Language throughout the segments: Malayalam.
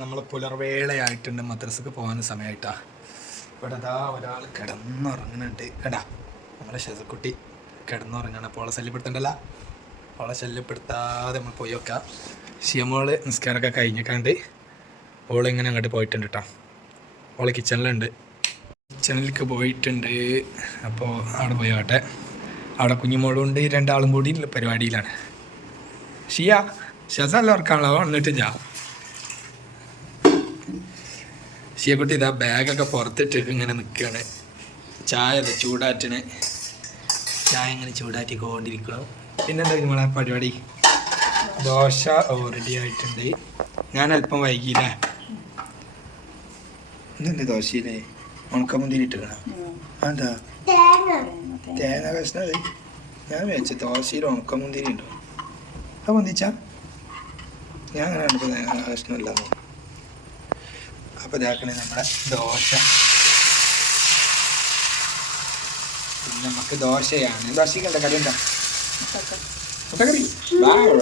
നമ്മൾ പുലർവേളയായിട്ടുണ്ട്, മദ്രസക്ക് പോകാൻ സമയമായിട്ടാ. ഇവിടെ അതാ ഒരാൾ കിടന്നുറങ്ങുന്നുണ്ട്. കേട്ടാ നമ്മളെ ഷെസക്കുട്ടി കിടന്നുറങ്ങണം. അപ്പോൾ അവളെ ശല്യപ്പെടുത്തണ്ടല്ല, അവളെ ശല്യപ്പെടുത്താതെ നമ്മൾ പോയി വെക്കാം. ഷിയമോള് നിസ്കാരമൊക്കെ കഴിഞ്ഞിക്കാണ്ട് ഓളിങ്ങനെ അങ്ങോട്ട് പോയിട്ടുണ്ട് കേട്ടോ. ഓള് കിച്ചണിലുണ്ട്, കിച്ചണിലേക്ക് പോയിട്ടുണ്ട്. അപ്പോൾ അവിടെ പോയോട്ടെ. അവിടെ കുഞ്ഞുമോളും ഉണ്ട്, രണ്ടാളും കൂടി പരിപാടിയിലാണ്. ഷെസ നല്ല ഉറക്കാണല്ലോ, വന്നിട്ട് ഞാൻ ഷിയക്കുട്ടി ഇതാ ബാഗൊക്കെ പുറത്തിട്ട് ഇങ്ങനെ നിൽക്കുകയാണ്. ചായ ചൂടാറ്റിന് ചായ ഇങ്ങനെ ചൂടാറ്റിക്കൊണ്ടിരിക്കണം. പിന്നെന്താ നമ്മളെ പരിപാടി? ദോശ റെഡി ആയിട്ടുണ്ട്. ഞാൻ അല്പം വൈകിയില്ലേ. ഇതെന്താ ദോശയില്ലേ ഉണക്കമുന്തിരി ഇട്ടിക്കണം? എന്താ തേങ്ങ കഷ്ണത്? ഞാൻ വെച്ച ദോശയിൽ ഉണക്കമുന്തിരി ഉണ്ടോ? അത് പൊന്തിച്ച ഞാൻ അങ്ങനെ കണ്ടപ്പോൾ തേങ്ങ കഷ്ണമില്ലാന്നോ. അപ്പോൾ ഇതാക്കണേ നമ്മുടെ ദോശ. പിന്നെ നമുക്ക് ദോശയാണ്. ദോശയ്ക്ക് എന്താ കറി? എന്താ മുട്ടക്കറി?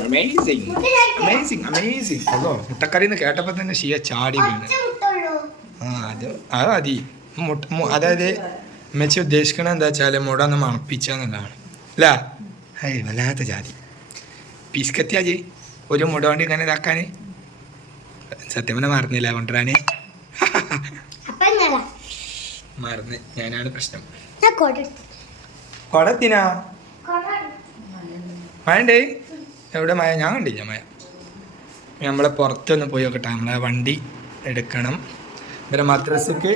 Amazing amazing amazing. അതോ മുട്ടക്കറി എന്ന് കേട്ടപ്പോൾ തന്നെ ഷിയ ചാടി വീണ്. അത് മതി. അതായത് മെച്ചി ഉദ്ദേശിക്കണത് എന്താ വെച്ചാൽ മുട ഒന്ന് മണപ്പിച്ചാന്നുള്ളതാണ് അല്ല. വല്ലാത്ത ജാതി പിസ്കത്തിയാജി ഒരു മുട കൊണ്ട് ഇങ്ങനെ ഇതാക്കാൻ. സത്യം പറഞ്ഞാൽ മറന്നില്ല കൊണ്ടുവരാന്. മറന്ന് ഞാനാണ് പ്രശ്നം. കൊടത്തിനാ മഴണ്ടേ? എവിടെ മഴ? ഞാൻ കണ്ടില്ല മഴ. നമ്മളെ പുറത്തൊന്ന് പോയി നോക്കട്ടെ. നമ്മളെ വണ്ടി എടുക്കണം. ഇവരെ മദ്രസക്ക്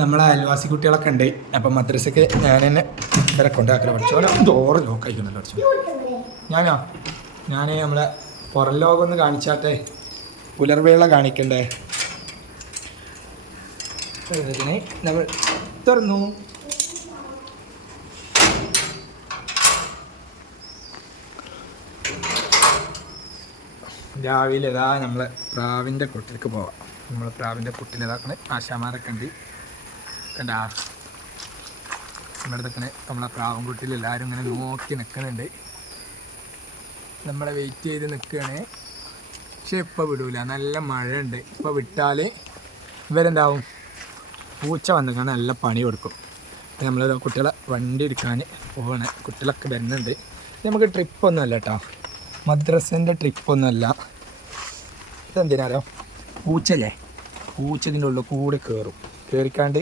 നമ്മളെ അയൽവാസി കുട്ടികളൊക്കെ ഉണ്ട്. അപ്പം മദ്രസക്ക് ഞാൻ തന്നെ ഇവരെ കൊണ്ടാക്കല. പഠിച്ചോ ഡോറ് ലോക്കായിക്കണല്ലോ. പഠിച്ചോ ഞാൻ നമ്മളെ പുറം ലോകം ഒന്ന് കാണിച്ചാട്ടെ. പുലർവേള കാണിക്കണ്ടേ? നമ്മൾ തുറന്നു. രാവിലെ ഇതാ നമ്മളെ പ്രാവിൻ്റെ കൂട്ടിലേക്ക് പോവാം. നമ്മൾ പ്രാവിൻ്റെ കൂട്ടിലിതാക്കണേ ആശാമാരൊക്കെ ഉണ്ട്. കണ്ടാ നമ്മുടെ ഇതൊക്കെ നമ്മളെ പ്രാവും കുട്ടിയിൽ എല്ലാവരും ഇങ്ങനെ നോക്കി നിൽക്കുന്നുണ്ട്. നമ്മളെ വെയിറ്റ് ചെയ്ത് നിൽക്കുകയാണ്. പക്ഷെ ഇപ്പോൾ വിടൂല, നല്ല മഴയുണ്ട്. ഇപ്പോൾ വിട്ടാൽ ഇവരെന്താവും, പൂച്ച വന്നിട്ടാണ് നല്ല പണി കൊടുക്കും. നമ്മൾ കുട്ടികളെ വണ്ടി എടുക്കാൻ പോവാണ്. കുട്ടികളൊക്കെ വരുന്നുണ്ട്. നമുക്ക് ട്രിപ്പൊന്നും അല്ല കേട്ടോ, മദ്രസേൻ്റെ ട്രിപ്പൊന്നുമല്ല. ഇതെന്തിനാരോ പൂച്ചല്ലേ, പൂച്ചതിൻ്റെ ഉള്ളിൽ കൂടെ കയറിക്കാണ്ട്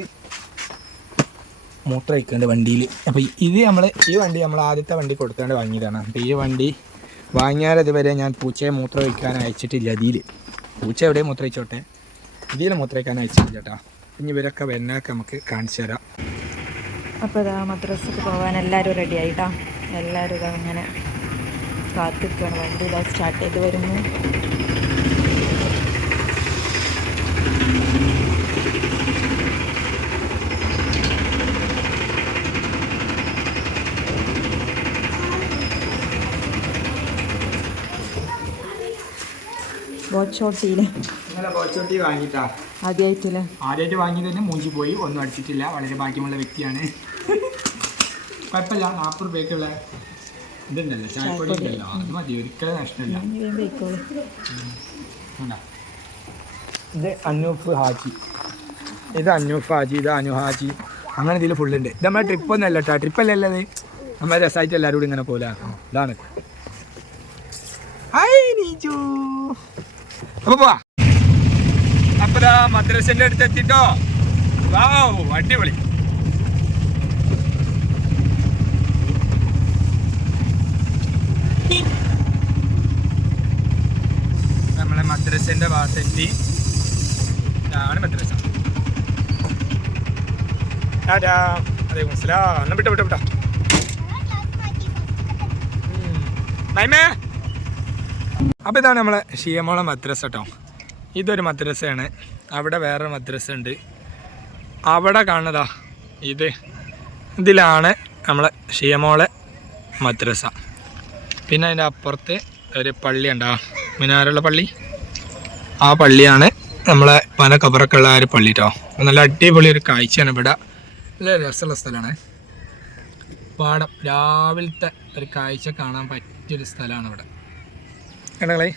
മൂത്ര വയ്ക്കുന്നുണ്ട് വണ്ടിയിൽ. അപ്പോൾ ഈ വണ്ടി നമ്മൾ ആദ്യത്തെ വണ്ടി കൊടുത്താണ്ട് വാങ്ങിയതാണ്. അപ്പോൾ ഈ വണ്ടി വാങ്ങിയാൽ ഇതുവരെ ഞാൻ പൂച്ചയെ മൂത്ര വയ്ക്കാൻ അയച്ചിട്ടില്ല. ഇതിൽ പൂച്ച എവിടെയും മൂത്ര വയ്ച്ചോട്ടെ, ഇതിൽ മൂത്ര വയ്ക്കാൻ അയച്ചിട്ടില്ല കേട്ടോ. ഇനി ഇവരൊക്കെ വരുന്നതൊക്കെ നമുക്ക് കാണിച്ചു തരാം. അപ്പോൾ ഇതാ മദ്രസക്ക് പോകാൻ എല്ലാവരും റെഡി ആയിട്ടാ. എല്ലാവരും ഇതാ ഇങ്ങനെ കാത്തിരിക്കുകയാണ്. വണ്ടി ഇതാ സ്റ്റാർട്ട് ചെയ്ത് വരുന്നു. ബോച്ചോട്ടി വാങ്ങിയിട്ടാ ആദ്യമായിട്ട് വാങ്ങിയത് തന്നെ. മൂഞ്ചി പോയി, ഒന്നും അടിച്ചിട്ടില്ല. വളരെ ഭാഗ്യമുള്ള വ്യക്തിയാണ്. കുഴപ്പമില്ല. 40 രൂപയ്ക്കുള്ള ഇതുണ്ടല്ലോ, ചായപ്പൊടി ഉണ്ടല്ലോ, അത് മതി. ഒരിക്കലും നഷ്ടമില്ല. ഇത് അനൂഫ് ഹാജി, ഇത് അനു ഹാജി, അങ്ങനെ ഇതിൽ ഫുള്ളുണ്ട്. ഇത് നമ്മളെ ട്രിപ്പൊന്നും അല്ല കേട്ടോ. ട്രിപ്പല്ലേ അത്, നമ്മൾ രസമായിട്ട് എല്ലാവരും കൂടി ഇങ്ങനെ പോലെ. ഇതാണ്. അപ്പൊ പോവാ. അപ്പതാ മദ്രസന്റെ അടുത്ത് എത്തിട്ടോ. വാവ്, അടിപൊളി. നമ്മളെ മദ്രസന്റെ ഭാഗത്തെത്തി. ഇതാണ് മദ്രസ. അതെ മനസ്സിലാ. വിട്ടോ മൈമേ. അപ്പോൾ ഇതാണ് നമ്മളെ ഷിയമോളെ മദ്രസ കേട്ടോ. ഇതൊരു മദ്രസയാണ്. അവിടെ വേറെ മദ്രസ ഉണ്ട്. അവിടെ കാണുന്നതാ ഇതിലാണ് നമ്മളെ ഷിയമോളെ മദ്രസ. പിന്നെ അതിൻ്റെ അപ്പുറത്ത് ഒരു പള്ളി ഉണ്ടാ, മിനാറുള്ള പള്ളി. ആ പള്ളിയാണ് നമ്മളെ പല കബറൊക്കെ ഉള്ള ഒരു പള്ളി കേട്ടോ. നല്ല അടിപൊളി ഒരു കാഴ്ചയാണ് ഇവിടെ. നല്ല രസമുള്ള സ്ഥലമാണ്. പാടം രാവിലത്തെ ഒരു കാഴ്ച കാണാൻ പറ്റിയൊരു സ്ഥലമാണ് ഇവിടെ. കണ്ടങ്ങളെ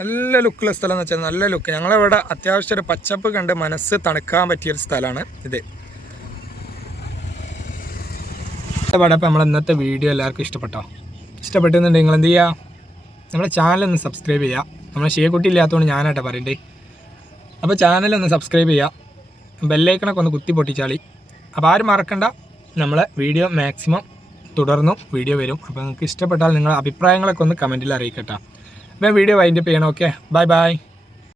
നല്ല ലുക്കുള്ള സ്ഥലം എന്ന് വെച്ചാൽ നല്ല ലുക്ക്. ഞങ്ങളിവിടെ അത്യാവശ്യം ഒരു പച്ചപ്പ് കണ്ട് മനസ്സ് തണുക്കാൻ പറ്റിയൊരു സ്ഥലമാണ് ഇത്. ഇഷ്ടപ്പെട്ടപ്പോൾ നമ്മൾ ഇന്നത്തെ വീഡിയോ എല്ലാവർക്കും ഇഷ്ടപ്പെട്ടെന്നുണ്ടെങ്കിൽ നിങ്ങൾ എന്ത് ചെയ്യുക, നമ്മുടെ ചാനലൊന്ന് സബ്സ്ക്രൈബ് ചെയ്യുക. നമ്മൾ ഷിയക്കുട്ടി ഇല്ലാത്തതുകൊണ്ട് ഞാനായിട്ട് പറയണ്ടേ. അപ്പോൾ ചാനലൊന്ന് സബ്സ്ക്രൈബ് ചെയ്യുക, ബെല്ലൈക്കണൊക്കെ ഒന്ന് കുത്തി പൊട്ടിച്ചാളി. അപ്പോൾ ആരും മറക്കണ്ട, നമ്മളെ വീഡിയോ മാക്സിമം തുടർന്നും വീഡിയോ വരും. അപ്പോൾ നിങ്ങൾക്ക് ഇഷ്ടപ്പെട്ടാൽ നിങ്ങളുടെ അഭിപ്രായങ്ങളൊക്കെ ഒന്ന് കമൻറ്റിൽ അറിയിക്കട്ടെ. അപ്പോൾ വീഡിയോ വൈൻഡപ്പ് ചെയ്യണം. Okay, bye bye.